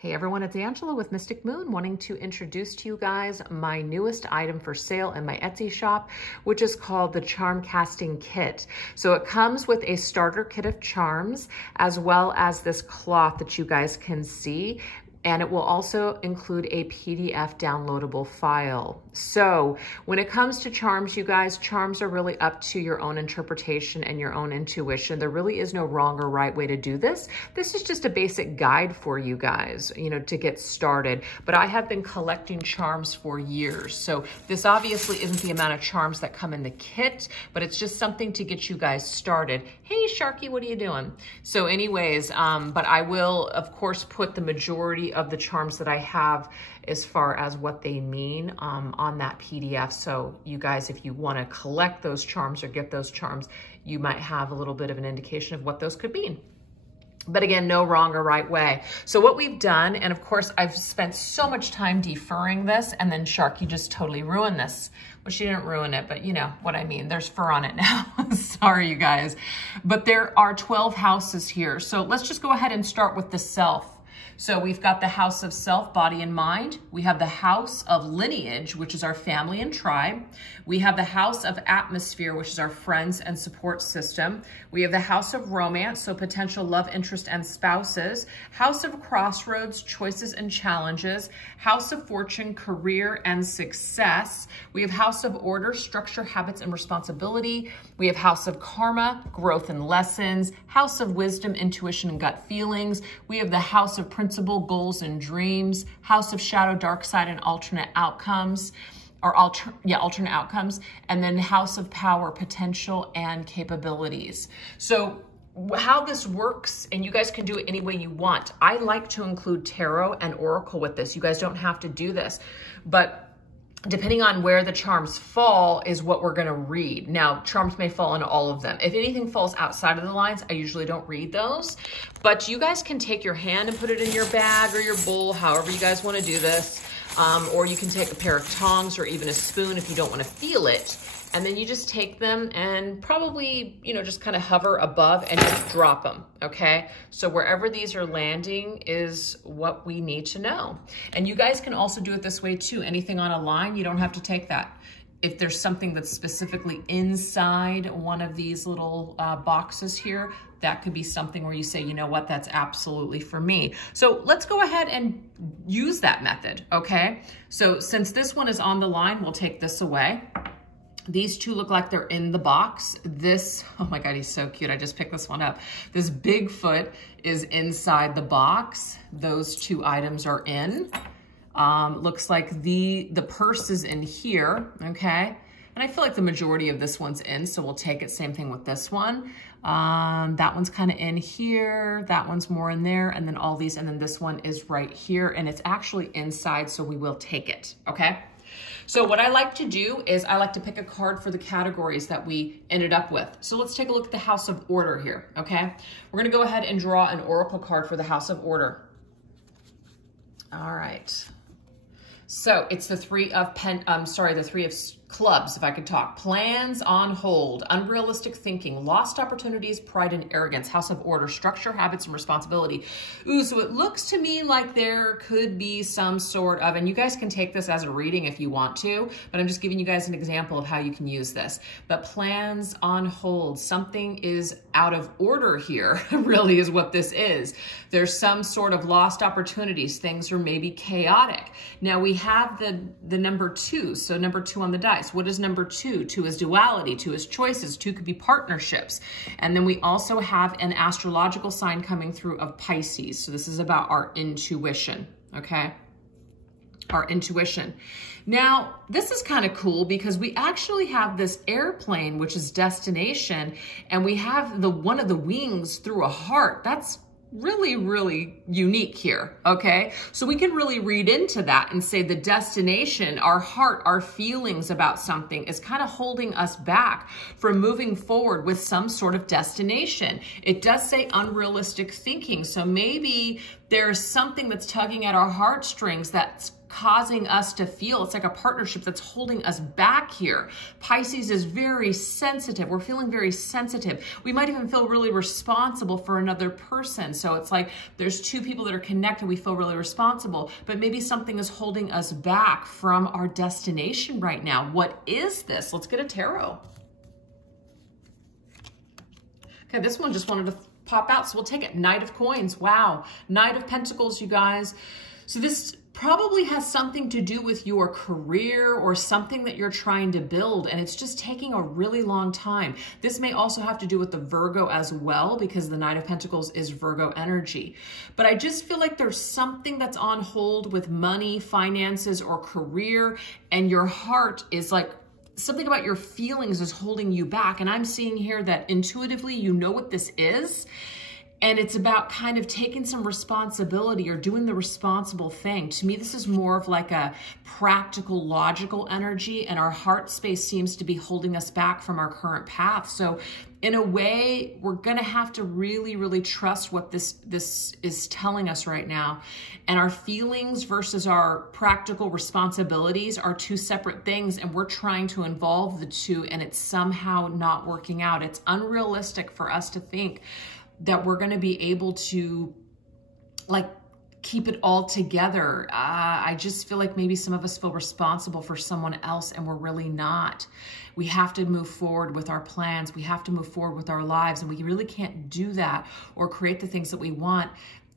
Hey everyone, it's Angela with Mystic Moon, wanting to introduce to you guys my newest item for sale in my Etsy shop, which is called the Charm Casting Kit. So it comes with a starter kit of charms, as well as this cloth that you guys can see. And it will also include a PDF downloadable file. So when it comes to charms, you guys, charms are really up to your own interpretation and your own intuition. There really is no wrong or right way to do this. This is just a basic guide for you guys, to get started. But I have been collecting charms for years. So this obviously isn't the amount of charms that come in the kit, but it's just something to get you guys started. Hey, Sharky, what are you doing? So anyways, but I will, of course, put the majority of the charms that I have as far as what they mean on that PDF. So you guys, if you want to collect those charms or get those charms, you might have a little bit of an indication of what those could mean. But again, no wrong or right way. So what we've done, and of course I've spent so much time deferring this, and then Sharky just totally ruined this. Well, she didn't ruin it, but you know what I mean. There's fur on it now. Sorry, you guys. But there are 12 houses here. So let's just go ahead and start with the self. So we've got the house of self, body and mind. We have the house of lineage, which is our family and tribe. We have the house of atmosphere, which is our friends and support system. We have the house of romance, so potential love interest and spouses. House of crossroads, choices and challenges. House of fortune, career and success. We have house of order, structure, habits and responsibility. We have house of karma, growth and lessons. House of wisdom, intuition and gut feelings. We have the house of principle, goals and dreams. House of shadow, dark side and alternate outcomes. Alternate outcomes. And then house of power, potential and capabilities. So how this works, and you guys can do it any way you want. I like to include tarot and oracle with this. You guys don't have to do this, but depending on where the charms fall is what we're gonna read. Now, charms may fall into all of them. If anything falls outside of the lines, I usually don't read those, but you guys can take your hand and put it in your bag or your bowl, however you guys wanna do this. Or you can take a pair of tongs or even a spoon if you don't wanna feel it. And then you just take them and probably, just kind of hover above and just drop them, okay? So wherever these are landing is what we need to know. And you guys can also do it this way too. Anything on a line, you don't have to take that. If there's something that's specifically inside one of these little boxes here, that could be something where you say, you know what, that's absolutely for me. So let's go ahead and use that method, okay? So since this one is on the line, we'll take this away. These two look like they're in the box. This, oh my God, he's so cute. I just picked this one up. This Bigfoot is inside the box. Those two items are in. Looks like the purse is in here, okay? And I feel like the majority of this one's in, so we'll take it. Same thing with this one. That one's kind of in here. That one's more in there. And then all these, and then this one is right here. And it's actually inside, so we will take it, okay? So what I like to do is I like to pick a card for the categories that we ended up with. So let's take a look at the House of Order here, okay? We're gonna go ahead and draw an oracle card for the House of Order. All right. So it's the Three of Clubs, if I could talk. Plans on hold, unrealistic thinking, lost opportunities, pride and arrogance, House of Order, structure, habits, and responsibility. Ooh, so it looks to me like there could be some sort of, and you guys can take this as a reading if you want to, but I'm just giving you guys an example of how you can use this. But plans on hold, something is out of order here, really is what this is. There's some sort of lost opportunities. Things are maybe chaotic. Now we have the number 2, so number 2 on the die. What is number 2? 2 is duality, 2 is choices, 2 could be partnerships. And then we also have an astrological sign coming through of Pisces. So this is about our intuition, okay? Our intuition. Now, this is kind of cool because we actually have this airplane, which is destination, and we have one of the wings through a heart. That's really, really unique here, okay? So we can really read into that and say the destination, our heart, our feelings about something is kind of holding us back from moving forward with some sort of destination. It does say unrealistic thinking, so maybe there's something that's tugging at our heartstrings that's causing us to feel it's like a partnership that's holding us back here. Pisces is very sensitive. We're feeling very sensitive. We might even feel really responsible for another person. So it's like there's two people that are connected. We feel really responsible, but maybe something is holding us back from our destination right now. What is this? Let's get a tarot. Okay, this one just wanted to pop out, so we'll take it. Knight of Coins. Wow. Knight of Pentacles, you guys. So this probably has something to do with your career or something that you're trying to build, and it's just taking a really long time. This may also have to do with the Virgo as well, because the Knight of Pentacles is Virgo energy. But I just feel like there's something that's on hold with money, finances, or career, and your heart is like, something about your feelings is holding you back. And I'm seeing here that intuitively you know what this is. And it's about kind of taking some responsibility or doing the responsible thing. To me, this is more of like a practical, logical energy, and our heart space seems to be holding us back from our current path. So in a way, we're gonna have to really, really trust what this is telling us right now. And our feelings versus our practical responsibilities are two separate things, and we're trying to involve the two, and it's somehow not working out. It's unrealistic for us to think that we're going to be able to like keep it all together. I just feel like maybe some of us feel responsible for someone else, and we're really not. We have to move forward with our plans. We have to move forward with our lives, and we really can't do that or create the things that we want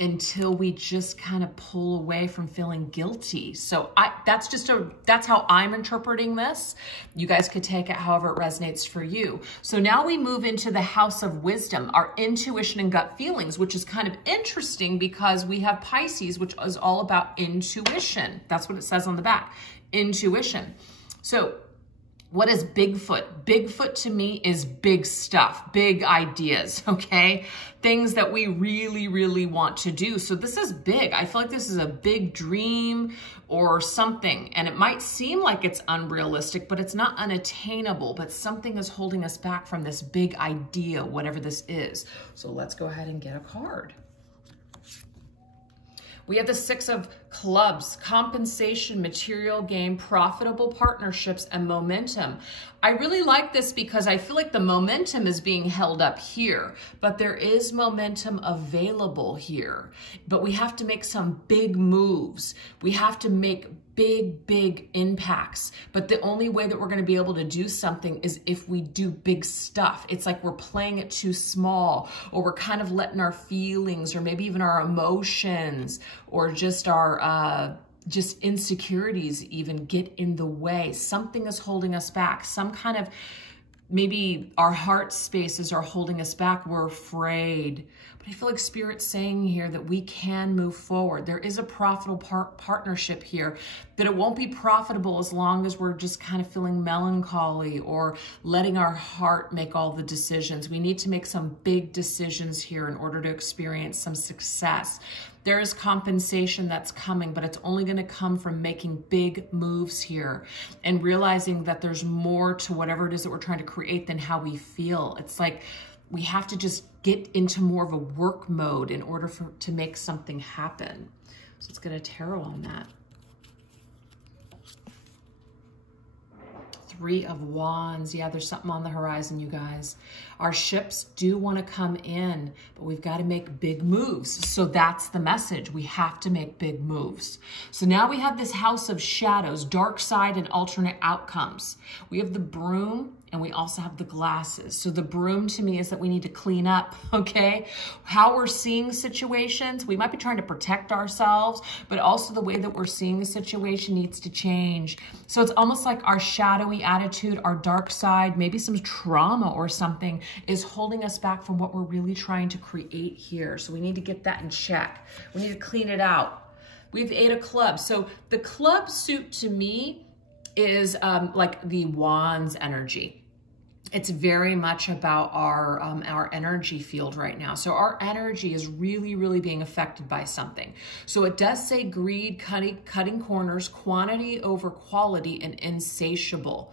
until we just kind of pull away from feeling guilty. So that's how I'm interpreting this. You guys could take it however it resonates for you. So now we move into the House of Wisdom, our intuition and gut feelings, which is kind of interesting because we have Pisces, which is all about intuition. That's what it says on the back, intuition. So what is Bigfoot? Bigfoot to me is big stuff, big ideas, okay? Things that we really, really want to do. So this is big. I feel like this is a big dream or something. And it might seem like it's unrealistic, but it's not unattainable. But something is holding us back from this big idea, whatever this is. So let's go ahead and get a card. We have the Six of Clubs, compensation, material gain, profitable partnerships, and momentum. I really like this because I feel like the momentum is being held up here, but there is momentum available here. But we have to make some big moves. We have to make big impacts. But the only way that we're going to be able to do something is if we do big stuff. It's like we're playing it too small, or we're kind of letting our feelings or maybe even our emotions or just our just insecurities even get in the way. Something is holding us back. Some kind of, maybe our heart spaces are holding us back. We're afraid. But I feel like Spirit's saying here that we can move forward. There is a profitable partnership here, but it won't be profitable as long as we're just kind of feeling melancholy or letting our heart make all the decisions. We need to make some big decisions here in order to experience some success. There is compensation that's coming, but it's only going to come from making big moves here and realizing that there's more to whatever it is that we're trying to create than how we feel. It's like we have to just get into more of a work mode in order to make something happen. So let's get a tarot on that. Three of Wands. Yeah, there's something on the horizon, you guys. Our ships do want to come in, but we've got to make big moves. So that's the message. We have to make big moves. So now we have this House of Shadows, dark side and alternate outcomes. We have the Broom, and we also have the Glasses. So the Broom to me is that we need to clean up, okay? How we're seeing situations, we might be trying to protect ourselves, but also the way that we're seeing the situation needs to change. So it's almost like our shadowy attitude, our dark side, maybe some trauma or something is holding us back from what we're really trying to create here. So we need to get that in check. We need to clean it out. We have Eight of Clubs. So the club suit to me is like the Wands energy. It's very much about our energy field right now. So our energy is really, really being affected by something. So it does say greed, cutting corners, quantity over quality, and insatiable.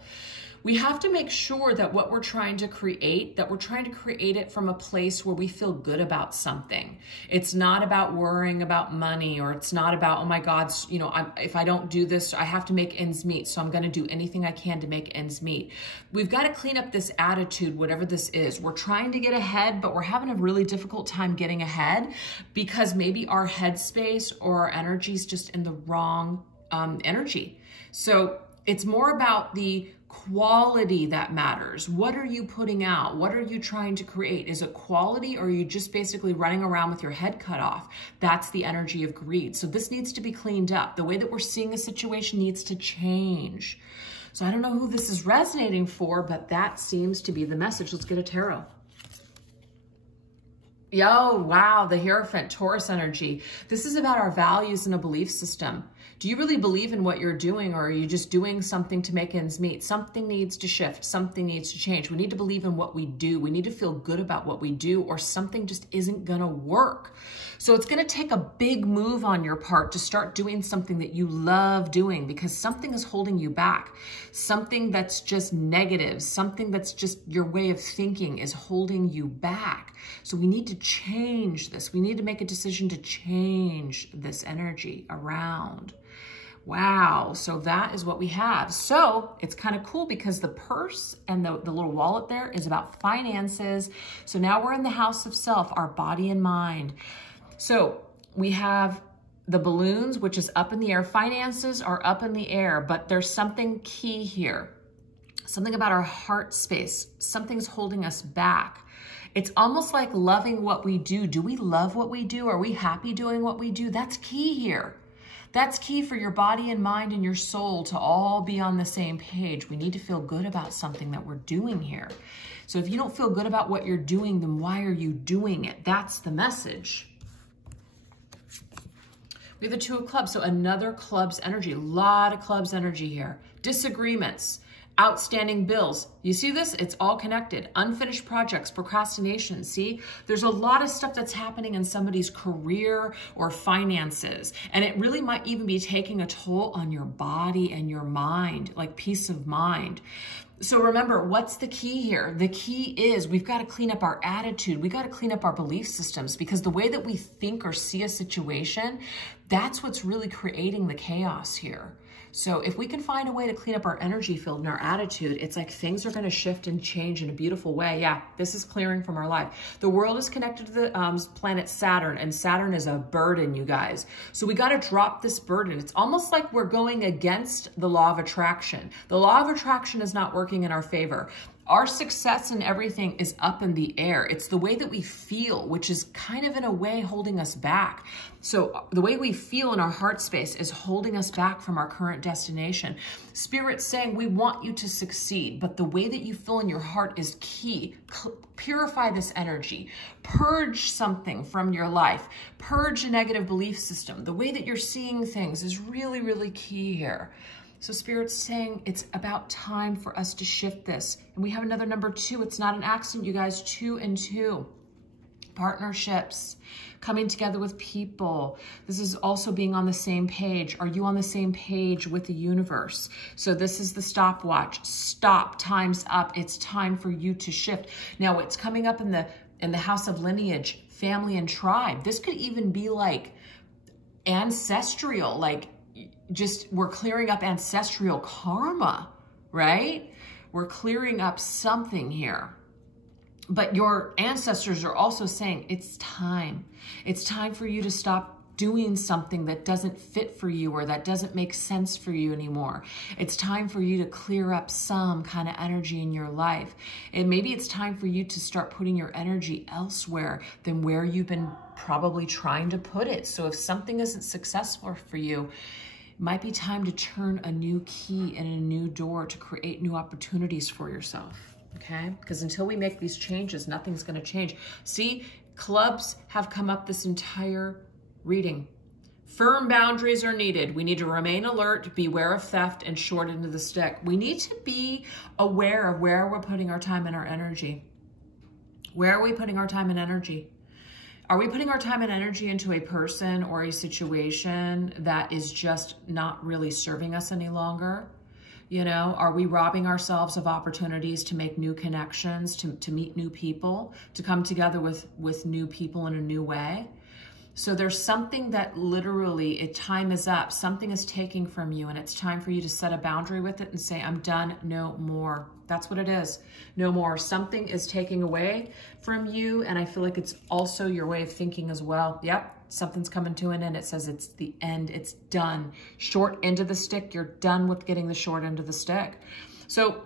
We have to make sure that what we're trying to create, that we're trying to create it from a place where we feel good about something. It's not about worrying about money, or it's not about, oh my God, you know, if I don't do this, I have to make ends meet. So I'm going to do anything I can to make ends meet. We've got to clean up this attitude, whatever this is. We're trying to get ahead, but we're having a really difficult time getting ahead because maybe our headspace or our energy is just in the wrong energy. So it's more about the quality that matters. What are you putting out? What are you trying to create? Is it quality, or are you just basically running around with your head cut off? That's the energy of greed. So this needs to be cleaned up. The way that we're seeing a situation needs to change. So I don't know who this is resonating for, but that seems to be the message. Let's get a tarot. Yo, wow, the Hierophant, Taurus energy. This is about our values and a belief system. Do you really believe in what you're doing, or are you just doing something to make ends meet? Something needs to shift. Something needs to change. We need to believe in what we do. We need to feel good about what we do, or something just isn't going to work. So it's going to take a big move on your part to start doing something that you love doing, because something is holding you back. Something that's just negative, something that's just your way of thinking is holding you back. So we need to change this. We need to make a decision to change this energy around. Wow, so that is what we have. So it's kind of cool because the purse and the little wallet there is about finances. So now we're in the house of self, our body and mind. So we have the balloons, which is up in the air. Finances are up in the air, but there's something key here. Something about our heart space. Something's holding us back. It's almost like loving what we do. Do we love what we do? Are we happy doing what we do? That's key here. That's key for your body and mind and your soul to all be on the same page. We need to feel good about something that we're doing here. So if you don't feel good about what you're doing, then why are you doing it? That's the message. We have the Two of Clubs, so another clubs energy. A lot of clubs energy here. Disagreements. Outstanding bills. You see this? It's all connected. Unfinished projects, procrastination. See, there's a lot of stuff that's happening in somebody's career or finances. And it really might even be taking a toll on your body and your mind, like peace of mind. So remember, what's the key here? The key is we've got to clean up our attitude. We got to clean up our belief systems, because the way that we think or see a situation, that's what's really creating the chaos here. So if we can find a way to clean up our energy field and our attitude, it's like things are going to shift and change in a beautiful way. Yeah, this is clearing from our life. The world is connected to the planet Saturn, and Saturn is a burden, you guys. So we got to drop this burden. It's almost like we're going against the law of attraction. The law of attraction is not working in our favor. Our success and everything is up in the air. It's the way that we feel, which is kind of in a way holding us back. So the way we feel in our heart space is holding us back from our current destination. Spirit's saying we want you to succeed, but the way that you feel in your heart is key. Purify this energy. Purge something from your life. Purge a negative belief system. The way that you're seeing things is really, really key here. So Spirit's saying it's about time for us to shift this. And we have another number 2. It's not an accident, you guys. 2 and 2. Partnerships, coming together with people. This is also being on the same page. Are you on the same page with the universe? So this is the stopwatch. Stop. Time's up. It's time for you to shift. Now, it's coming up in the house of lineage, family, and tribe. This could even be like ancestral, like just we're clearing up ancestral karma, right? We're clearing up something here. But your ancestors are also saying it's time. It's time for you to stop doing something that doesn't fit for you or that doesn't make sense for you anymore. It's time for you to clear up some kind of energy in your life. And maybe it's time for you to start putting your energy elsewhere than where you've been probably trying to put it. So if something isn't successful for you, it might be time to turn a new key in a new door to create new opportunities for yourself. Okay, because until we make these changes, nothing's going to change. See, clubs have come up this entire reading. Firm boundaries are needed. We need to remain alert, beware of theft, and short into the stick. We need to be aware of where we're putting our time and our energy. Where are we putting our time and energy? Are we putting our time and energy into a person or a situation that is just not really serving us any longer? You know, are we robbing ourselves of opportunities to make new connections, to meet new people, to come together with new people in a new way? So there's something that literally, time is up. Something is taking from you, and it's time for you to set a boundary with it and say, I'm done, no more. That's what it is. No more. Something is taking away from you, and I feel like it's also your way of thinking as well. Yep, something's coming to an end. It says it's the end. It's done. Short end of the stick. You're done with getting the short end of the stick. So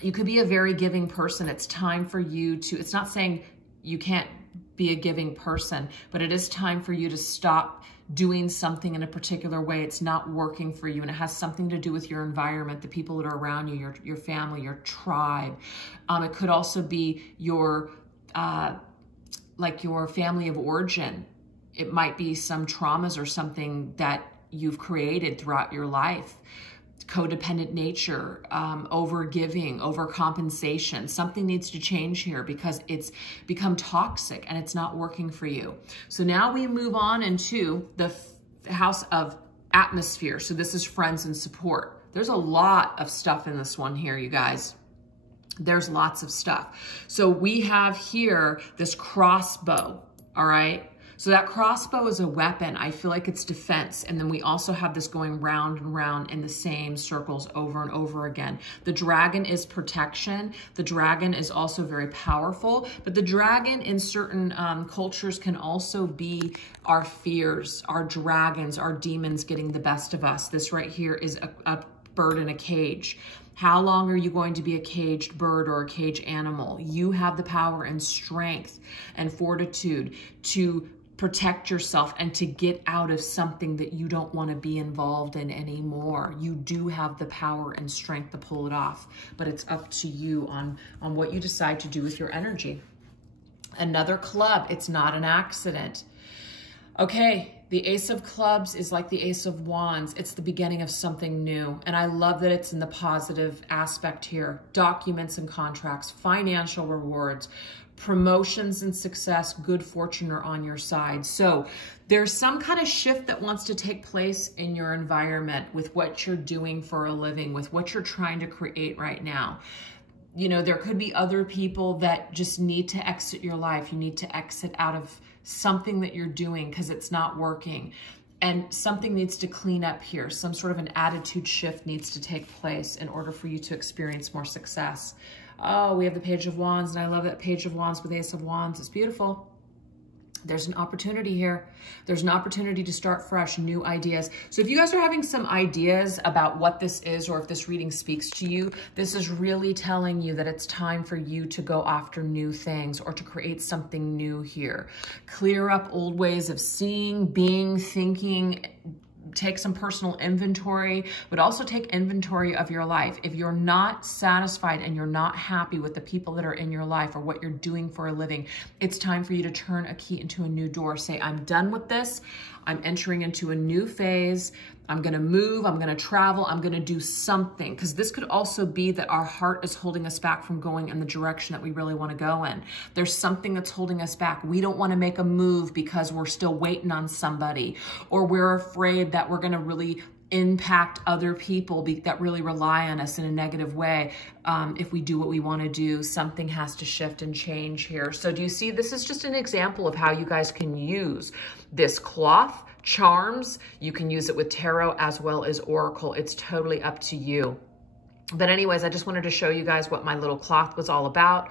you could be a very giving person. It's time for you to, it's not saying you can't be a giving person, but it is time for you to stop doing something in a particular way. It's not working for you, and it has something to do with your environment, the people that are around you, your family, your tribe. It could also be your like your family of origin. It might be some traumas or something that you've created throughout your life. Codependent nature, over-giving, overcompensation. Something needs to change here because it's become toxic and it's not working for you. So now we move on into the house of atmosphere. So this is friends and support. There's a lot of stuff in this one here, you guys. There's lots of stuff. So we have here this crossbow, all right? So that crossbow is a weapon. I feel like it's defense. And then we also have this going round and round in the same circles over and over again. The dragon is protection. The dragon is also very powerful, but the dragon in certain cultures can also be our fears, our dragons, our demons getting the best of us. This right here is a bird in a cage. How long are you going to be a caged bird or a caged animal? You have the power and strength and fortitude to protect yourself and to get out of something that you don't want to be involved in anymore. You do have the power and strength to pull it off, but it's up to you on what you decide to do with your energy. Another club, it's not an accident. Okay, the Ace of Clubs is like the Ace of Wands. It's the beginning of something new. And I love that it's in the positive aspect here. Documents and contracts, financial rewards, promotions and success, good fortune are on your side. So there's some kind of shift that wants to take place in your environment with what you're doing for a living, with what you're trying to create right now. You know, there could be other people that just need to exit your life. You need to exit out of something that you're doing because it's not working. And something needs to clean up here. Some sort of an attitude shift needs to take place in order for you to experience more success. Oh, we have the Page of Wands, and I love that Page of Wands with Ace of Wands. It's beautiful. There's an opportunity here. There's an opportunity to start fresh, new ideas. So if you guys are having some ideas about what this is, or if this reading speaks to you, this is really telling you that it's time for you to go after new things or to create something new here. Clear up old ways of seeing, being, thinking. Take some personal inventory, but also take inventory of your life. If you're not satisfied and you're not happy with the people that are in your life or what you're doing for a living, it's time for you to turn a key into a new door. Say, I'm done with this. I'm entering into a new phase. I'm going to move. I'm going to travel. I'm going to do something. Because this could also be that our heart is holding us back from going in the direction that we really want to go in. There's something that's holding us back. We don't want to make a move because we're still waiting on somebody, or we're afraid that we're going to really impact other people that really rely on us in a negative way. If we do what we want to do, something has to shift and change here. So do you see, this is just an example of how you guys can use this cloth, charms. You can use it with tarot as well as oracle. It's totally up to you. But anyways, I just wanted to show you guys what my little cloth was all about,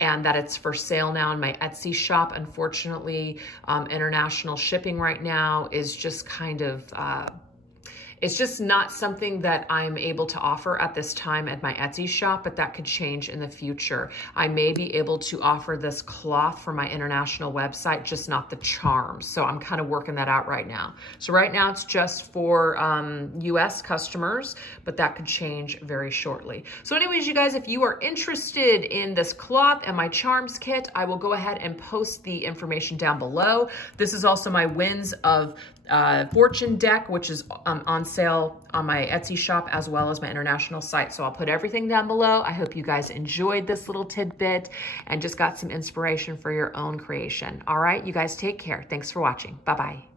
and that it's for sale now in my Etsy shop. Unfortunately, international shipping right now is just kind of, it's just not something that I'm able to offer at this time at my Etsy shop, but that could change in the future. I may be able to offer this cloth for my international website, just not the charms. So I'm kind of working that out right now. So right now it's just for US customers, but that could change very shortly. So anyways, you guys, if you are interested in this cloth and my charms kit, I will go ahead and post the information down below. This is also my Winds of Fortune deck, which is on sale on my Etsy shop as well as my international site. So I'll put everything down below. I hope you guys enjoyed this little tidbit and just got some inspiration for your own creation. All right, you guys take care. Thanks for watching. Bye-bye.